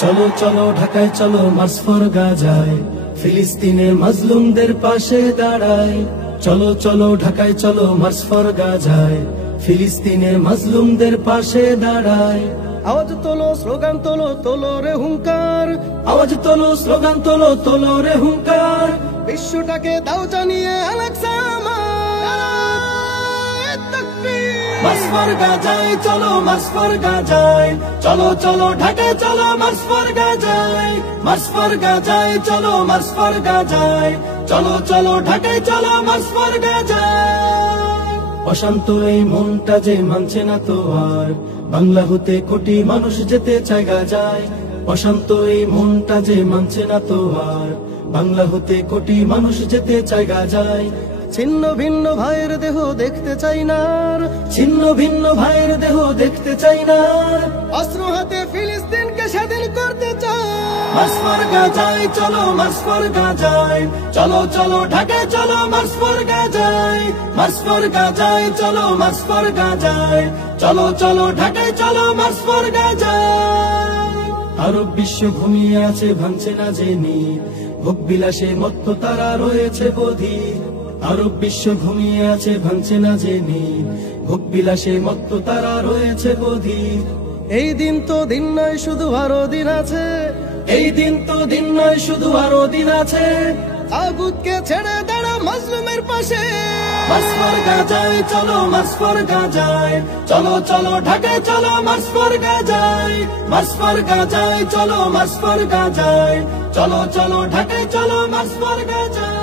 চলো চলো ঢাকায় চলো মার্চ ফর গাজায়, ফিলিস্তিনের মাজলুমদের পাশে দাঁড়ায়। চলো চলো ঢাকায় চলো মার্চ ফর গাজায়, ফিলিস্তিনের মাজলুমদের পাশে দাঁড়ায়। আওয়াজ তোলো, স্লোগান তোলো, তোলো রে হুঙ্কার। আওয়াজ তোলো, স্লোগান তোলো, তোলো রে হুঙ্কার। বিশ্বটাকে দাও জানিয়ে আলাকসা মার্চ ফর গাজায় চলো, মার্চ ফর গাজায়। চলো চলো ঢাকায় চলো মার্চ ফর গাজায়, মার্চ ফর গাজায় চলো, মার্চ ফর গাজায়। চলো চলো ঢাকায় চলো মার্চ ফর গাজায়। অশান্ত এই মনটা যে মানছে না তো আর, বাংলা হতে কোটি মানুষ যেতে চায় গাজায়। অশান্ত এই মনটা যে মানছে না তো আর, বাংলা হতে কোটি মানুষ যেতে চায় গাজায়। ছিন্ন ভিন্ন ভাইয়ের দেহ দেখতে চাই না, ছিন্ন ভিন্ন ভাইয়ের দেহ দেখতে চাই না। অস্ত্র হাতে ফিলিস্তিনকে স্বাধীন করতে চাই। মার্চ ফর গাজায় চলো, মার্চ ফর গাজায়। চলো চলো ঢাকায় চলো মার্চ ফর গাজায়, মার্চ ফর গাজায় চলো, মার্চ ফর গাজায়। চলো চলো ঢাকায় চলো মার্চ ফর গাজায়। আরব বিশ্ব ঘুমিয়ে আছে, ভাঙছে না যে নিদ, ভোগ বিলাসে মত্ত তারা রয়েছে বধির। আরব বিশ্ব ঘুমিয়ে আছে, ভাঙছে না যে নিদ, ভোগ বিলাসে মত্ত তারা রয়েছে বধির। এই দিন তো দিন নয়, শুধু আরো দিন আছে। এই দিন তো দিন নয়, শুধু আরো দিন আছে। তাগুতকে ছেড়ে দাঁড়া মাজলুমের পাশে। মার্চ ফর গাজায় চলো, মার্চ ফর গাজায়। চলো চলো ঢাকায় চলো মার্চ ফর গাজায়, মার্চ ফর গাজায় চলো, মার্চ ফর গাজায়। চলো চলো ঢাকায় চলো মার্চ ফর গাজায়।